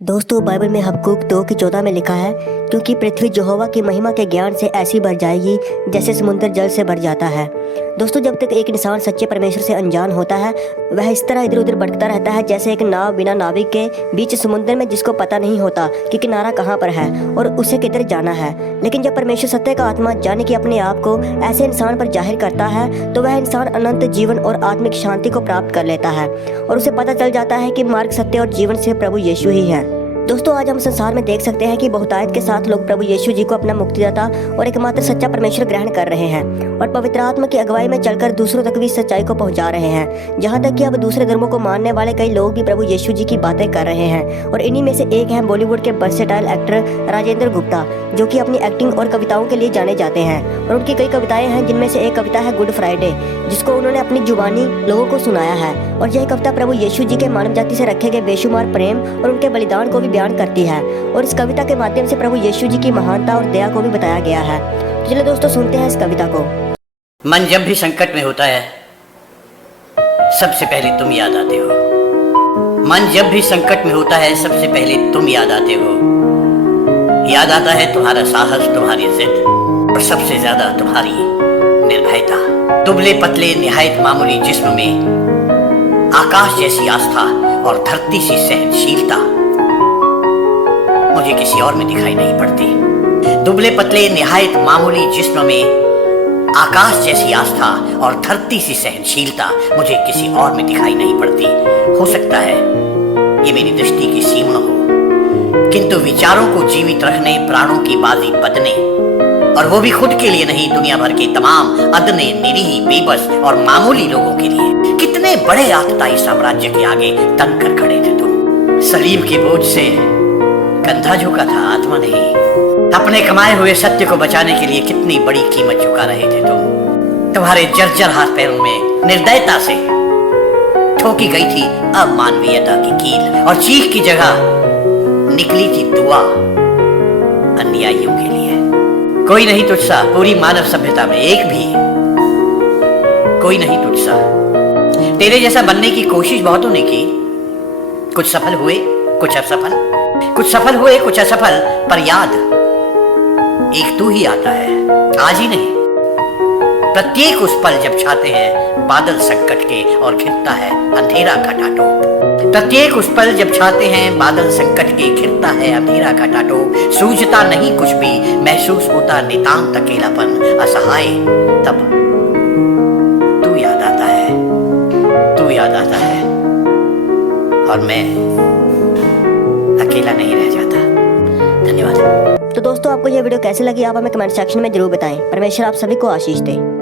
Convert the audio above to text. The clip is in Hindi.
दोस्तों बाइबल में हबक्कूक 2:14 में लिखा है, क्योंकि पृथ्वी यहोवा की महिमा के ज्ञान से ऐसी भर जाएगी जैसे समुद्र जल से भर जाता है। दोस्तों जब तक एक इंसान सच्चे परमेश्वर से अनजान होता है, वह इस तरह इधर उधर भटकता रहता है जैसे एक नाव बिना नाविक के बीच समुद्र में, जिसको पता नहीं होता कि किनारा कहाँ पर है और उसे किधर जाना है। लेकिन जब परमेश्वर सत्य का आत्मा यानी कि अपने आप को ऐसे इंसान पर जाहिर करता है, तो वह इंसान अनंत जीवन और आत्मिक शांति को प्राप्त कर लेता है और उसे पता चल जाता है कि मार्ग, सत्य और जीवन से प्रभु यीशु ही है। दोस्तों आज हम संसार में देख सकते हैं कि बहुतायत के साथ लोग प्रभु यीशु जी को अपना मुक्तिदाता और एकमात्र सच्चा परमेश्वर ग्रहण कर रहे हैं और पवित्र आत्मा की अगुवाई में चलकर दूसरों तक भी सच्चाई को पहुंचा रहे हैं। जहां तक कि अब दूसरे धर्मों को मानने वाले कई लोग भी प्रभु यीशु जी की बातें कर रहे हैं और इन्हीं में से एक है बॉलीवुड के वर्सेटाइल एक्टर राजेंद्र गुप्ता, जो कि अपनी एक्टिंग और कविताओं के लिए जाने जाते हैं। और उनकी कई कविताएं हैं, जिनमें से एक कविता है गुड फ्राइडे, जिसको उन्होंने अपनी जुबानी लोगों को सुनाया है। और यह कविता प्रभु यीशु जी के मानव जाति से रखे गए बेशुमार प्रेम और उनके बलिदान को भी बयान करती है और इस कविता के माध्यम से प्रभु यीशु जी की महानता और दया को भी बताया गया है। तो चलिए दोस्तों सुनते हैं इस कविता को। मन जब भी संकट में होता है, सबसे पहले तुम याद आते हो। मन जब भी संकट में होता है, सबसे पहले तुम याद आते हो। याद आता है तुम्हारा साहस, तुम्हारी जिद और सबसे ज्यादा तुम्हारी निर्भयता। दुबले पतले निहायत मामूली जिस्म में आकाश जैसी आस्था और धरती सी सहनशीलता मुझे किसी और में दिखाई नहीं पड़ती। दुबले पतले निहायत मामूली जिस्म में आकाश जैसी आस्था और धरती सी सहनशीलता मुझे किसी और में दिखाई नहीं पड़ती। हो सकता है ये मेरी दृष्टि की सीमा हो, किंतु विचारों को जीवित रखने, प्राणों की बाजी बदने, और वो भी खुद के लिए नहीं, दुनिया भर के तमाम अदने, निरीह, बेबस और मामूली लोगों के लिए। कितने बड़े आतताई साम्राज्य के आगे तन कर खड़े थे तुम। सलीब के बोझ से कंधा झुका था, आत्मा नहीं। अपने कमाए हुए सत्य को बचाने के लिए कितनी बड़ी कीमत चुका रहे थे तुम। तुम्हारे जर्जर हाथ पैरों में निर्दयता से ठोकी गई थी अमानवीयता की कील और चीख की जगह निकली थी दुआ अन्यायियों के लिए। कोई नहीं तुझसा पूरी मानव सभ्यता में, एक भी कोई नहीं तुझसा। तेरे जैसा बनने की कोशिश बहुतों ने की, कुछ सफल हुए, कुछ असफल, कुछ सफल हुए, कुछ असफल, पर याद एक तू ही आता है, आज ही नहीं। प्रत्येक उस पल जब छाते हैं बादल संकट के और घिरता है अंधेरा खटाटो। प्रत्येक उस पल जब छाते हैं बादल संकट के, घिरता है अंधेरा खटाटो। सूझता नहीं कुछ भी, महसूस होता नितांत अकेलापन, असहाय, तब तू याद आता है, तू याद आता है और मैं अकेला नहीं रह जाता। धन्यवाद। तो दोस्तों आपको यह वीडियो कैसी लगी, आप हमें कमेंट सेक्शन में जरूर बताएं। परमेश्वर आप सभी को आशीष दे।